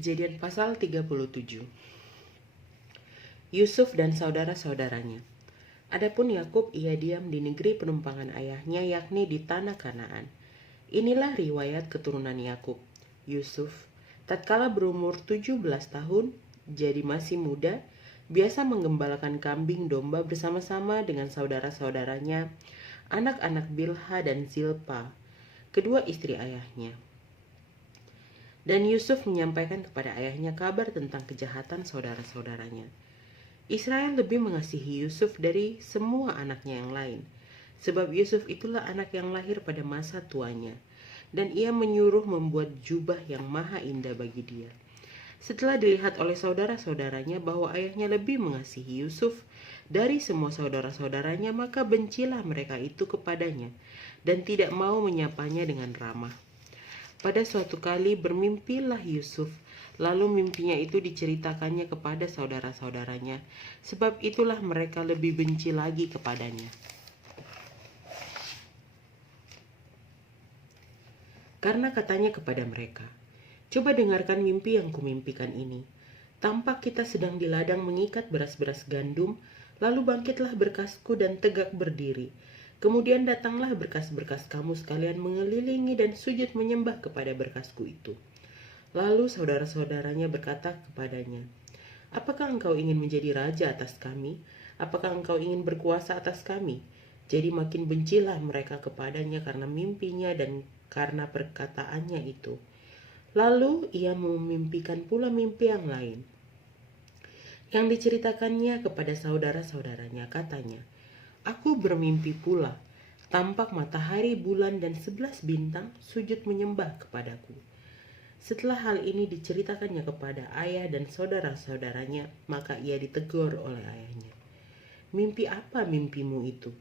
Kejadian pasal 37. Yusuf dan saudara-saudaranya. Adapun Yakub ia diam di negeri penumpangan ayahnya, yakni di tanah Kanaan. Inilah riwayat keturunan Yakub. Yusuf, tatkala berumur 17 tahun, jadi masih muda, biasa menggembalakan kambing domba bersama-sama dengan saudara-saudaranya, anak-anak Bilha dan Zilpa, kedua istri ayahnya. Dan Yusuf menyampaikan kepada ayahnya kabar tentang kejahatan saudara-saudaranya. Israel lebih mengasihi Yusuf dari semua anaknya yang lain, sebab Yusuf itulah anak yang lahir pada masa tuanya, dan ia menyuruh membuat jubah yang maha indah bagi dia. Setelah dilihat oleh saudara-saudaranya bahwa ayahnya lebih mengasihi Yusuf dari semua saudara-saudaranya, maka bencilah mereka itu kepadanya, dan tidak mau menyapanya dengan ramah. Pada suatu kali bermimpilah Yusuf, lalu mimpinya itu diceritakannya kepada saudara-saudaranya, sebab itulah mereka lebih benci lagi kepadanya. Karena katanya kepada mereka, "Coba dengarkan mimpi yang kumimpikan ini. Tampak kita sedang di ladang mengikat beras-beras gandum, lalu bangkitlah berkasku dan tegak berdiri. Kemudian datanglah berkas-berkas kamu sekalian mengelilingi dan sujud menyembah kepada berkasku itu." Lalu saudara-saudaranya berkata kepadanya, "Apakah engkau ingin menjadi raja atas kami? Apakah engkau ingin berkuasa atas kami?" Jadi makin bencilah mereka kepadanya karena mimpinya dan karena perkataannya itu. Lalu ia memimpikan pula mimpi yang lain, yang diceritakannya kepada saudara-saudaranya. Katanya, "Aku bermimpi pula, tampak matahari, bulan, dan 11 bintang sujud menyembah kepadaku." Setelah hal ini diceritakannya kepada ayah dan saudara-saudaranya, maka ia ditegur oleh ayahnya. "Mimpi apa mimpimu itu?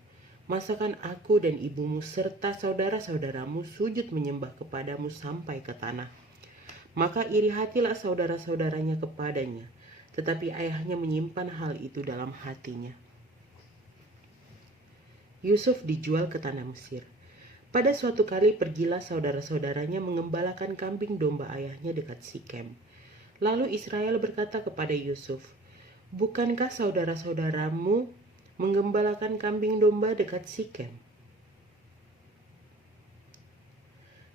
Masakan aku dan ibumu serta saudara-saudaramu sujud menyembah kepadamu sampai ke tanah?" Maka iri hatilah saudara-saudaranya kepadanya, tetapi ayahnya menyimpan hal itu dalam hatinya. Yusuf dijual ke tanah Mesir. Pada suatu kali pergilah saudara-saudaranya mengembalakan kambing domba ayahnya dekat Sikem. Lalu Israel berkata kepada Yusuf, "Bukankah saudara-saudaramu menggembalakan kambing domba dekat Sikem?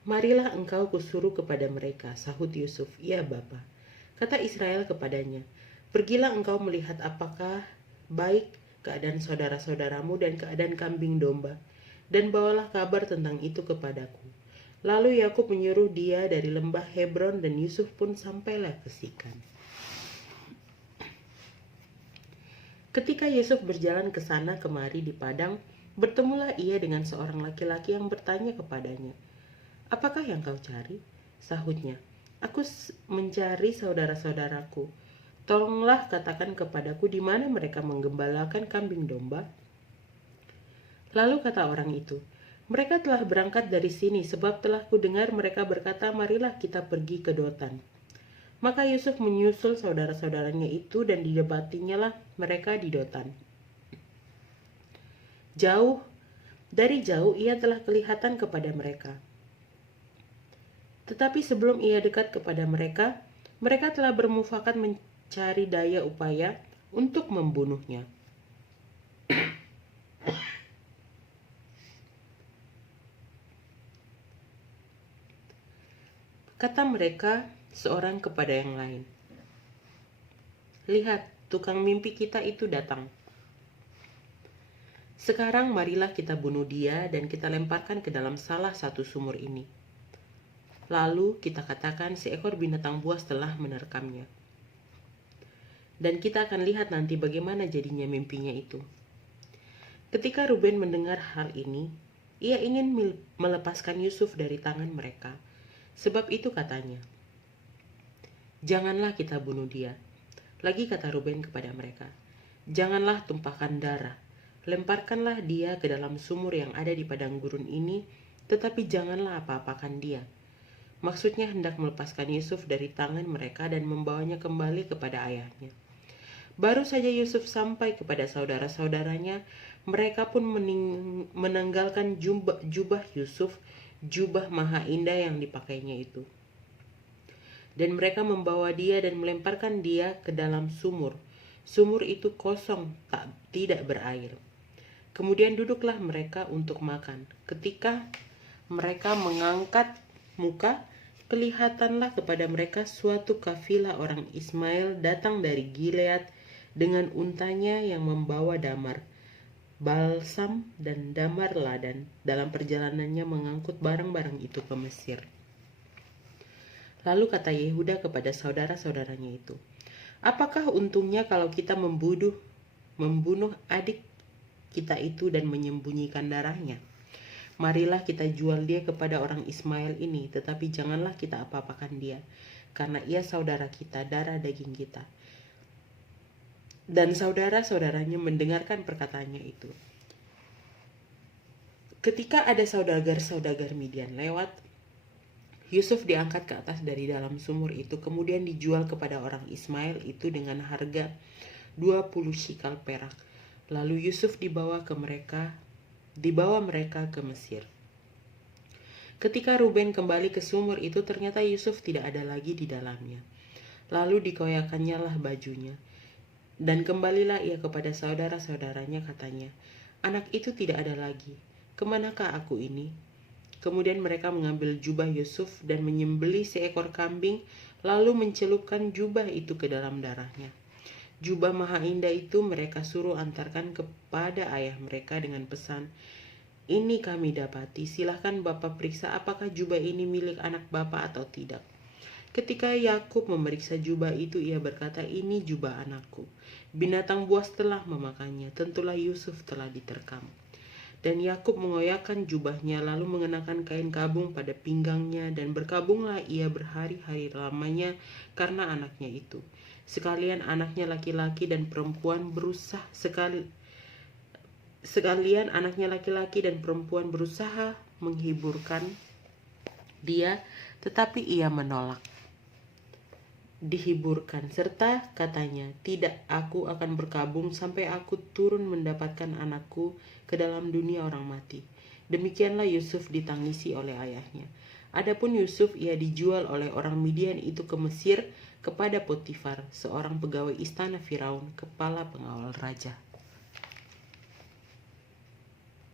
Marilah engkau kusuruh kepada mereka." Sahut Yusuf, "Ya Bapa." Kata Israel kepadanya, "Pergilah engkau melihat apakah baik keadaan saudara-saudaramu dan keadaan kambing domba, dan bawalah kabar tentang itu kepadaku." Lalu Yakub menyuruh dia dari lembah Hebron, dan Yusuf pun sampailah ke Sikan. Ketika Yusuf berjalan ke sana kemari di padang, bertemulah ia dengan seorang laki-laki yang bertanya kepadanya, "Apakah yang kau cari?" Sahutnya, "Aku mencari saudara-saudaraku. Tolonglah katakan kepadaku di mana mereka menggembalakan kambing domba." Lalu kata orang itu, "Mereka telah berangkat dari sini, sebab telah kudengar mereka berkata, 'Marilah kita pergi ke Dotan.'" Maka Yusuf menyusul saudara-saudaranya itu, dan didapatinya lah mereka di Dotan. Dari jauh ia telah kelihatan kepada mereka. Tetapi sebelum ia dekat kepada mereka, mereka telah bermufakat mencari daya upaya untuk membunuhnya. Kata mereka seorang kepada yang lain, "Lihat, tukang mimpi kita itu datang. Sekarang marilah kita bunuh dia dan kita lemparkan ke dalam salah satu sumur ini. Lalu kita katakan seekor binatang buas telah menerkamnya. Dan kita akan lihat nanti bagaimana jadinya mimpinya itu." Ketika Ruben mendengar hal ini, ia ingin melepaskan Yusuf dari tangan mereka. Sebab itu katanya, "Janganlah kita bunuh dia." Lagi kata Ruben kepada mereka, "Janganlah tumpahkan darah. Lemparkanlah dia ke dalam sumur yang ada di padang gurun ini, tetapi janganlah apa-apakan dia." Maksudnya hendak melepaskan Yusuf dari tangan mereka dan membawanya kembali kepada ayahnya. Baru saja Yusuf sampai kepada saudara-saudaranya, mereka pun menanggalkan jubah Yusuf, jubah maha indah yang dipakainya itu. Dan mereka membawa dia dan melemparkan dia ke dalam sumur. Sumur itu kosong, tidak berair. Kemudian duduklah mereka untuk makan. Ketika mereka mengangkat muka, kelihatanlah kepada mereka suatu kafilah orang Ismail datang dari Gilead dengan untanya yang membawa damar, balsam, dan damar ladan dalam perjalanannya mengangkut barang-barang itu ke Mesir. Lalu kata Yehuda kepada saudara-saudaranya itu, apakah untungnya kalau kita membunuh adik kita itu dan menyembunyikan darahnya? Marilah kita jual dia kepada orang Ismail ini, tetapi janganlah kita apa-apakan dia, karena ia saudara kita, darah daging kita. Dan saudara-saudaranya mendengarkan perkataannya itu. Ketika ada saudagar-saudagar Midian lewat, Yusuf diangkat ke atas dari dalam sumur itu, kemudian dijual kepada orang Ismail itu dengan harga 20 shikal perak. Lalu Yusuf dibawa mereka ke Mesir. Ketika Ruben kembali ke sumur itu, ternyata Yusuf tidak ada lagi di dalamnya. Lalu dikoyakannya lah bajunya. Dan kembalilah ia kepada saudara-saudaranya, katanya, anak itu tidak ada lagi. Kemanakah aku ini? Kemudian mereka mengambil jubah Yusuf dan menyembelih seekor kambing, lalu mencelupkan jubah itu ke dalam darahnya. Jubah maha indah itu mereka suruh antarkan kepada ayah mereka dengan pesan, ini kami dapati, silahkan Bapak periksa apakah jubah ini milik anak Bapak atau tidak. Ketika Yakub memeriksa jubah itu, ia berkata, ini jubah anakku. Binatang buas telah memakannya, tentulah Yusuf telah diterkam. Dan Yakub mengoyakkan jubahnya, lalu mengenakan kain kabung pada pinggangnya, dan berkabunglah ia berhari-hari lamanya karena anaknya itu. Sekalian anaknya laki-laki dan perempuan berusaha menghiburkan dia, tetapi ia menolak dihiburkan, serta katanya, tidak, aku akan berkabung sampai aku turun mendapatkan anakku ke dalam dunia orang mati. Demikianlah Yusuf ditangisi oleh ayahnya. Adapun Yusuf, ia dijual oleh orang Midian itu ke Mesir kepada Potifar, seorang pegawai istana Firaun, kepala pengawal raja.